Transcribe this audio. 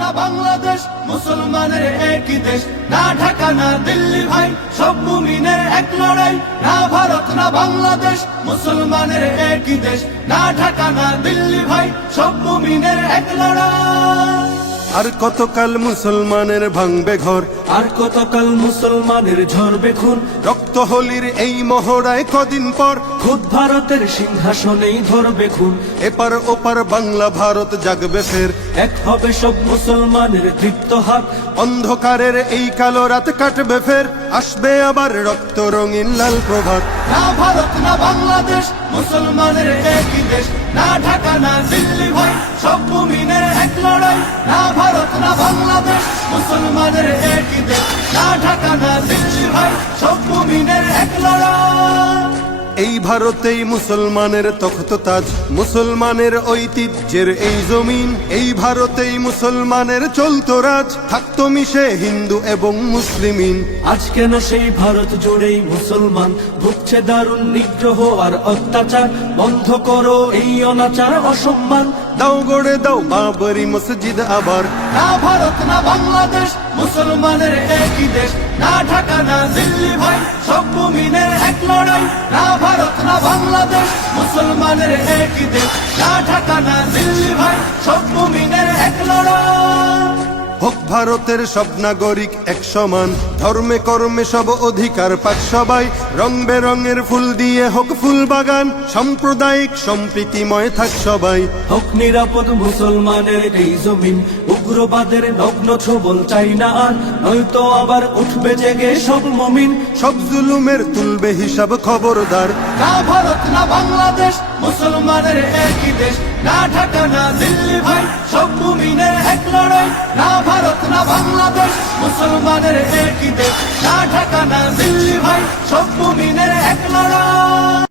না বাংলাদেশ, মুসলমানের একই দেশ, না ঢাকা না দিল্লি ভাই, সব মুমিনের এক লড়াই। না ভারত না বাংলাদেশ, মুসলমানের একই দেশ, না ঢাকা না দিল্লি ভাই, সব মুমিনের এক লড়াই। আর কতকাল মুসলমানের ভাঙবে ঘর, আর কতকাল মুসলমানের ঝরবে খুন, রক্ত হোলির এই মহড়ায় কদিন পর খুদ ভারতের সিংহাসনেই ধরবে খুন। এপার ওপার বাংলা ভারত জাগবে ফের, এক হবে সব মুসলমানের দীপ্ত হাত। অন্ধকারের এই কালো রাত কাটবে ফের, আসবে আবার রক্ত রঙিন লাল প্রভাত। না ভারত না বাংলাদেশ, মুসলমানের একই দেশ, না ঢাকা না দিল্লি ভাই, সব মুমিনের এক লড়াই। না ভারত না বাংলাদেশ, মুসলমানের একই দেশ, না ঢাকা না দিল্লি ভাই, সব মুমিনের এক লড়াই। এই ভারতেই মুসলমানের তখ্ত তাজ, মুসলমানের ঐতিহ্যের এই জমিন। এই ভারতেই মুসলমানের চলতো রাজ, থাকতো মিশে হিন্দু এবং মুসলিমিন। আজ কেন সেই ভারত জুড়েই মুসলমান ভুগছে দারুণ নিগ্রহ আর অত্যাচার? বন্ধ করো এই অনাচার অসম্মান। দাও গড়ে দাও বাবরি মসজিদ আবার। না ভারত না বাংলাদেশ, মুসলমানের একই দেশ, না ঢাকা না দিল্লি ভাই, সব মুমিনের এক লড়াই। না ভারত না বাংলাদেশ, মুসলমানের একই দেশ, না ঢাকা না দিল্লি ভাই, সব মুমিনের এক লড়াই। হোক ভারতের সব নাগরিক এক সমান, ধর্মে কর্মে সব অধিকার পাক সবাই। রং বেরঙের ফুল দিয়ে হোক ফুল বাগান, সাম্প্রদায়িক সম্প্রীতিময় থাক সবাই। হোক নিরাপদ মুসলমানের এই জমিন, উগ্রবাদের নগ্ন ছবল চাই না আর, নয়তো আবার উঠবে জেগে সব মুমিন। সব জুলুমের তুলবে হিসাব খবরদার। না ভারত না বাংলাদেশ, মুসলমানের একই দেশ, না ঢাকা না দিল্লি ভাই, সব মুমিনের এক লড়াই। না ভারত না বাংলাদেশ, মুসলমানের একই দেশ, না ঢাকা না দিল্লি ভাই, সব